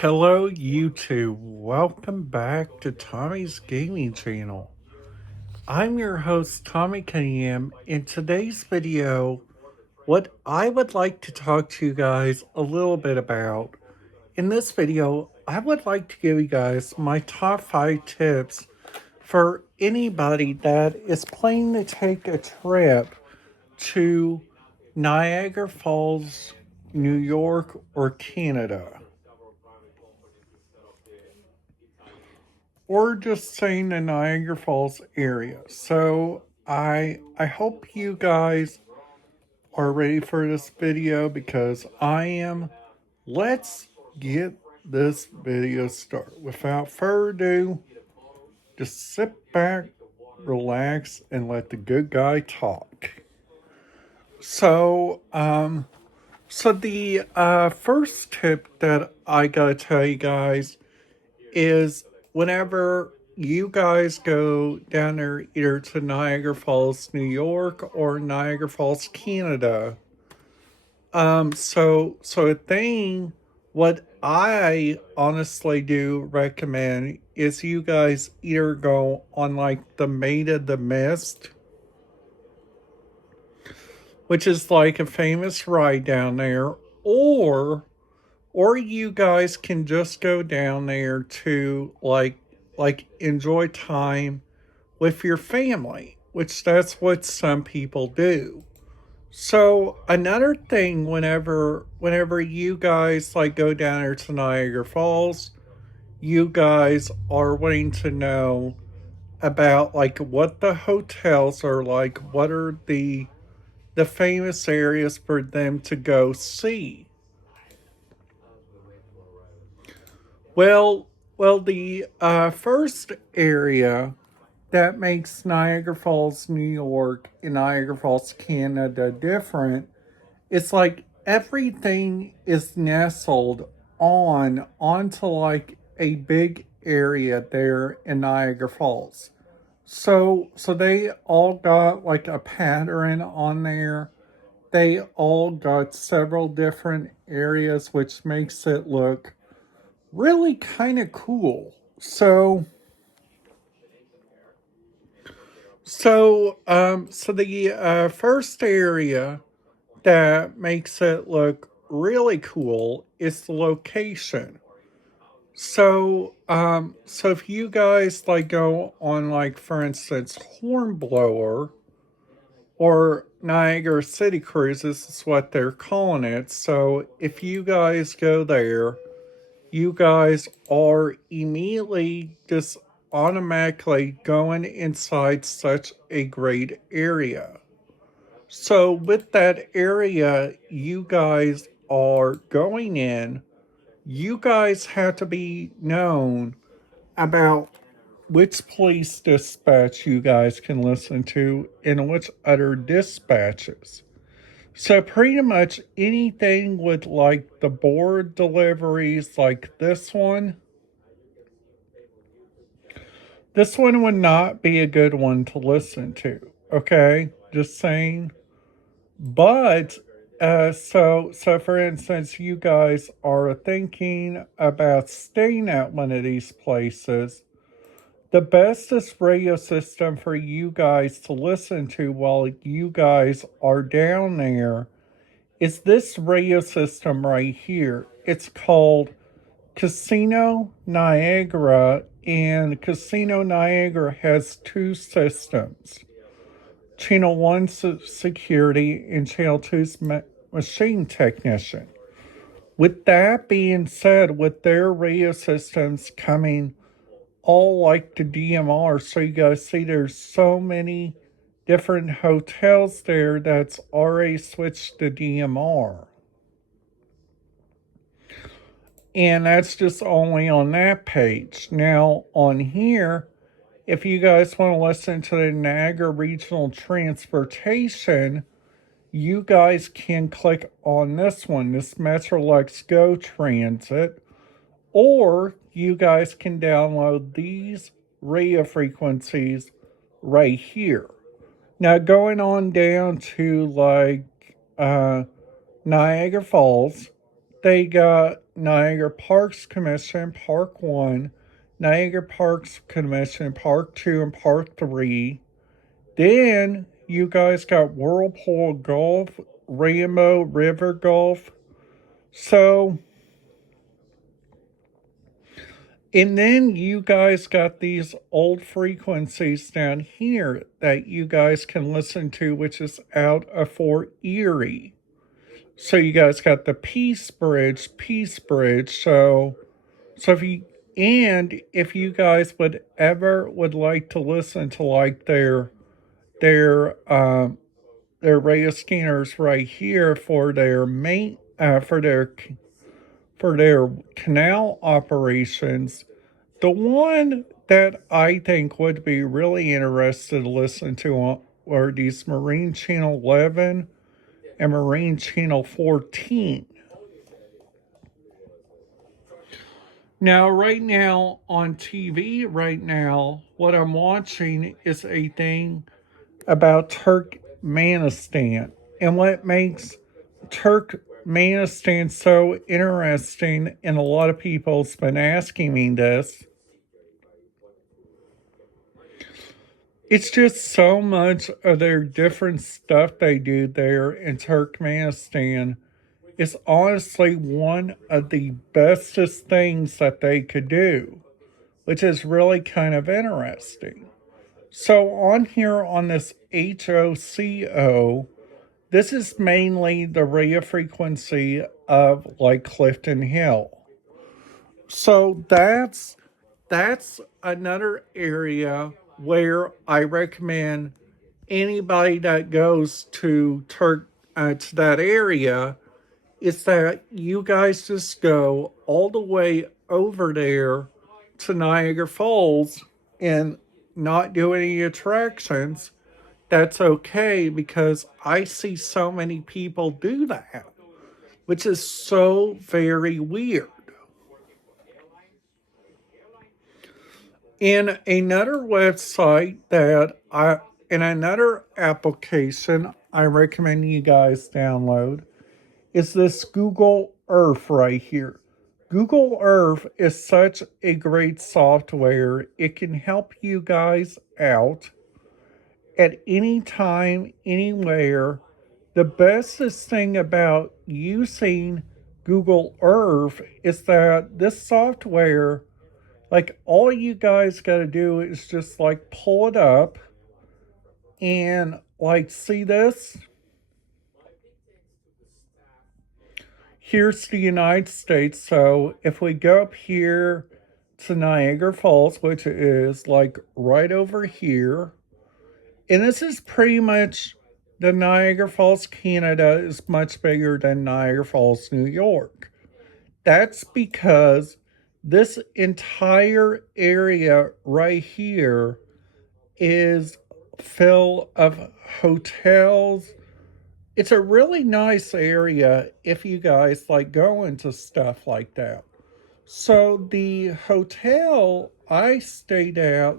Hello, YouTube. Welcome back to Tommy's Gaming Channel. I'm your host, Tommy Cunningham. In today's video, what I would like to talk to you guys a little bit about. In this video, I would like to give you guys my top 5 tips for anybody that is planning to take a trip to Niagara Falls, New York, or Canada. Or just saying the Niagara Falls area. So I hope you guys are ready for this video because I am. Let's get this video started. Without further ado, just sit back, relax, and let the good guy talk. So the first tip that I gotta tell you guys is whenever you guys go down there either to Niagara Falls, New York or Niagara Falls, Canada. So a thing what I honestly do recommend is you guys either go on like the Maid of the Mist, which is like a famous ride down there, or or you guys can just go down there to like enjoy time with your family, which that's what some people do. So another thing whenever you guys like go down there to Niagara Falls, you guys are wanting to know about like what the hotels are like, what are the famous areas for them to go see. Well, the first area that makes Niagara Falls, New York, and Niagara Falls, Canada different is like everything is nestled onto like a big area there in Niagara Falls. So they all got like a pattern on there. They all got several different areas, which makes it look really kind of cool. So the first area that makes it look really cool is the location. So if you guys like go on like for instance Hornblower or Niagara City Cruises is what they're calling it. So if you guys go there, you guys are immediately just automatically going inside such a great area. So, with that area you guys are going in, you guys have to be known about which police dispatch you guys can listen to and which other dispatches. So pretty much anything with like the board deliveries like this one would not be a good one to listen to. Okay? Just saying. But so for instance, you guys are thinking about staying at one of these places. The bestest radio system for you guys to listen to while you guys are down there is this radio system right here. It's called Casino Niagara, and Casino Niagara has two systems. Channel 1's security and Channel 2's machine technician. With that being said, with their radio systems coming all like the DMR, so you guys see there's so many different hotels there that's already switched to DMR. And that's just only on that page. Now, on here, if you guys want to listen to the Niagara Regional Transportation, you guys can click on this one, this Metrolux Go Transit, or you guys can download these radio frequencies right here. Now, going on down to like Niagara Falls, they got Niagara Parks Commission Park 1, Niagara Parks Commission Park 2, and Park 3. Then you guys got Whirlpool Golf, Rainbow River Golf. So, and then you guys got these old frequencies down here that you guys can listen to, which is out of Fort Erie. So you guys got the Peace Bridge. So if you guys would like to listen to like their radio scanners right here for their main for their canal operations, the one that I think would be really interested to listen to are these Marine Channel 11 and Marine Channel 14. Now, right now on TV, what I'm watching is a thing about Turkmenistan. And what makes Turkmenistan so interesting, and a lot of people's been asking me this, it's just so much of their different stuff they do there in Turkmenistan is honestly one of the bestest things that they could do, which is really kind of interesting. So on here on this HOCO, this is mainly the radio frequency of like Clifton Hill. So that's another area where I recommend anybody that goes to that area is that you guys just go all the way over there to Niagara Falls and not do any attractions. That's okay, because I see so many people do that, which is so very weird. In another in another application I recommend you guys download is this Google Earth right here. Google Earth is such a great software. It can help you guys out at any time, anywhere. The bestest thing about using Google Earth is that this software, like, all you guys got to do is just like pull it up and like see this. Here's the United States. So if we go up here to Niagara Falls, which is like right over here, and this is pretty much the Niagara Falls, Canada is much bigger than Niagara Falls, New York. That's because this entire area right here is full of hotels. It's a really nice area if you guys like going to stuff like that. So the hotel I stayed at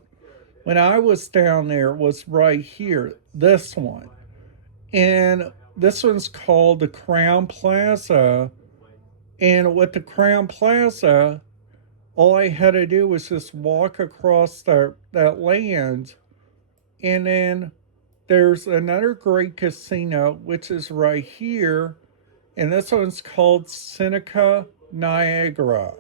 when I was down there was right here, this one. And this one's called the Crown Plaza. And with the Crown Plaza, all I had to do was just walk across that land. And then there's another great casino, which is right here. And this one's called Seneca Niagara.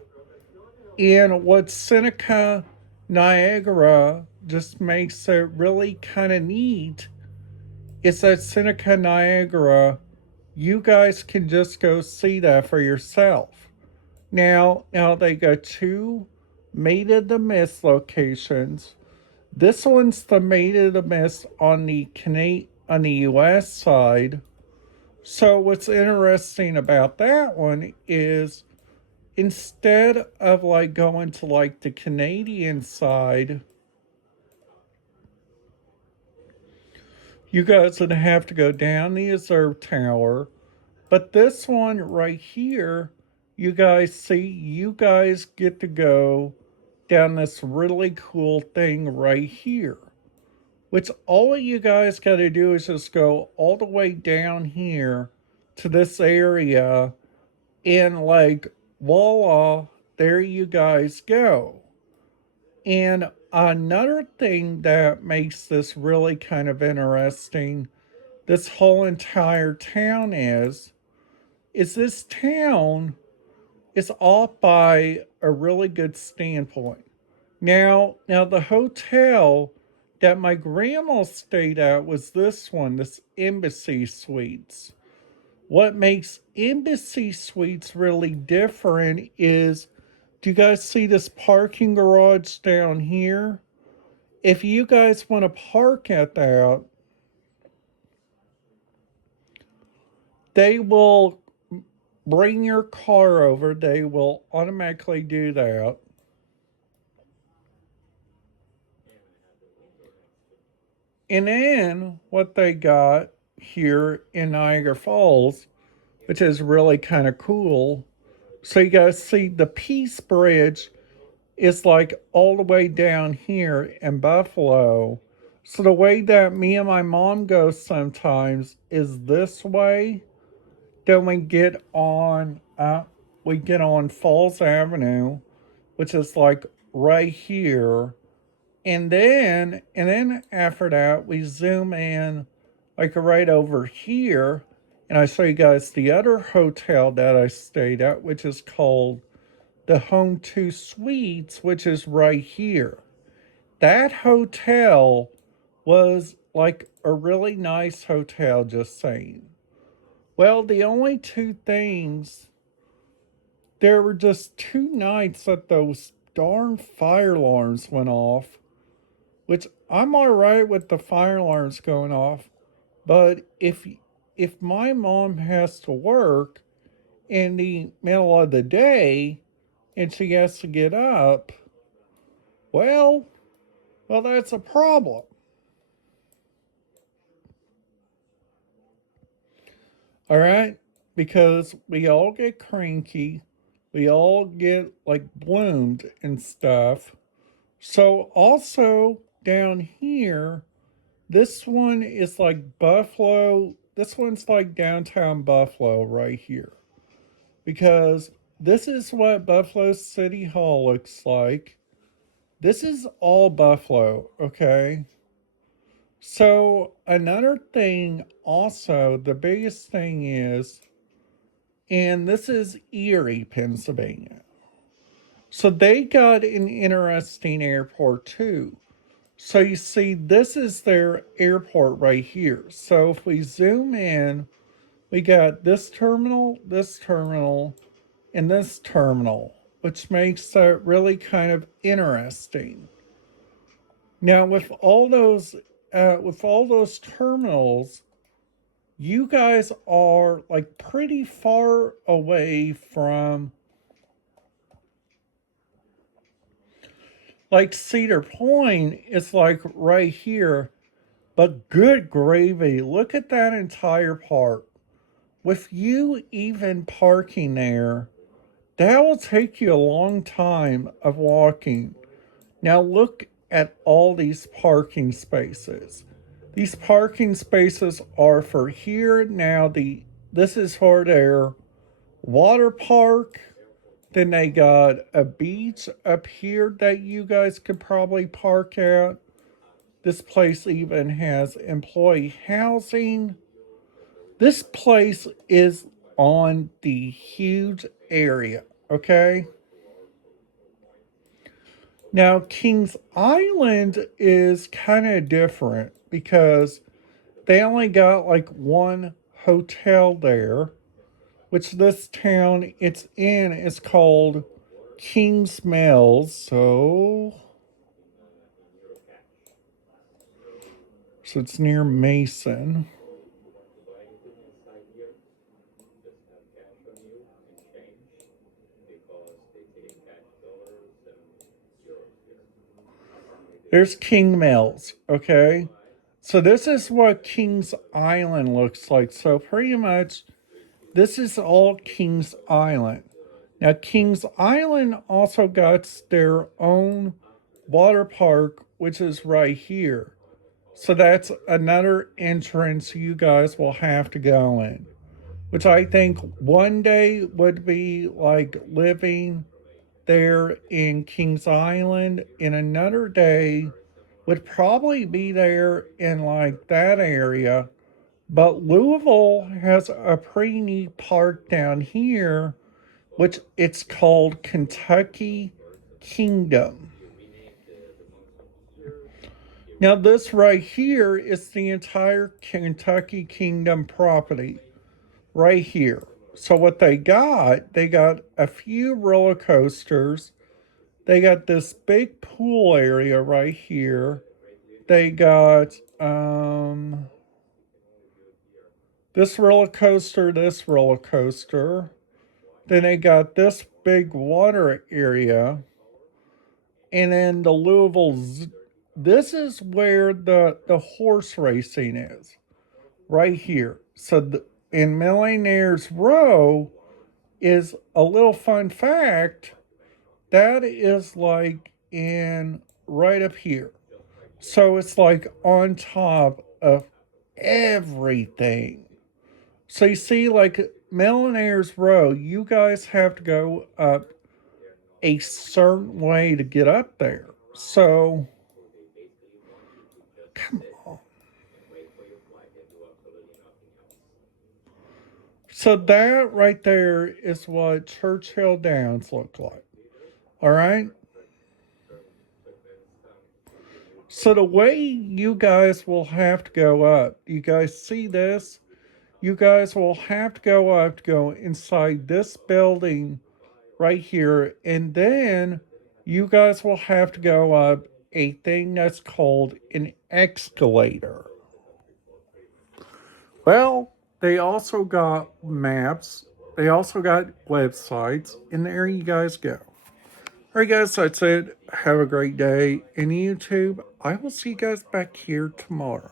And what Seneca Niagara just makes it really kind of neat is that Seneca Niagara, you guys can just go see that for yourself. Now they got two Maid of the Mist locations. This one's the Maid of the Mist on the US side. So what's interesting about that one is instead of like going to like the Canadian side, you guys would have to go down the Observe Tower. But this one right here, you guys get to go down this really cool thing right here. Which all you guys got to do is just go all the way down here to this area and like voila, there you guys go. And another thing that makes this really kind of interesting, this whole entire town is this town is off by a really good standpoint. Now the hotel that my grandma stayed at was this one, this Embassy Suites. What makes Embassy Suites really different is, do you guys see this parking garage down here? If you guys want to park at that, they will bring your car over. They will automatically do that. And then what they got here in Niagara Falls, which is really kind of cool. So you guys see the Peace Bridge is like all the way down here in Buffalo. So the way that me and my mom go sometimes is this way. Then we get on Falls Avenue, which is like right here. And then after that we zoom in like right over here, and I show you guys the other hotel that I stayed at, which is called the Home 2 Suites, which is right here. That hotel was like a really nice hotel, just saying. Well, the only two things, there were just two nights that those darn fire alarms went off, which I'm all right with the fire alarms going off, but if my mom has to work in the middle of the day and she has to get up, well, that's a problem. All right? Because we all get cranky, we all get like bloomed and stuff. So, also down here, this one is like Buffalo. This one's like downtown Buffalo right here. Because this is what Buffalo City Hall looks like. This is all Buffalo, okay? So, another thing, also, the biggest thing is, and this is Erie, Pennsylvania. So, they got an interesting airport too. So, you see, this is their airport right here. So, if we zoom in, we got this terminal, and this terminal, which makes it really kind of interesting. Now, with all those terminals, you guys are like pretty far away from like Cedar Point. It's like right here, but good gravy! Look at that entire park. With you even parking there, that will take you a long time of walking. Now look at all these parking spaces. These parking spaces are for here. Now this is for their water park. Then they got a beach up here that you guys could probably park at. This place even has employee housing. This place is on the huge area, okay? Now, Kings Island is kind of different because they only got like one hotel there, which this town it's in is called Kings Mills. So it's near Mason. There's King Mills, okay? So this is what Kings Island looks like. So pretty much this is all Kings Island. Now Kings Island also got their own water park, which is right here. So that's another entrance you guys will have to go in. which I think one day would be like living there in Kings Island, and another day would probably be there in like that area. But Louisville has a pretty neat park down here, which it's called Kentucky Kingdom. Now, this right here is the entire Kentucky Kingdom property right here. So, what they got a few roller coasters. They got this big pool area right here. They got this roller coaster, this roller coaster. Then they got this big water area. And then the this is where the horse racing is, right here. So in Millionaire's Row is a little fun fact that is like in right up here. So it's like on top of everything. So you see, like Millionaire's Row, you guys have to go up a certain way to get up there. So, come on. So that right there is what Churchill Downs look like. All right. So the way you guys will have to go up, you guys see this? You guys will have to go up to go inside this building right here, and then you guys will have to go up a thing that's called an escalator. Well, they also got maps, they also got websites, and there you guys go. All right, guys, that's it. Have a great day. And YouTube, I will see you guys back here tomorrow.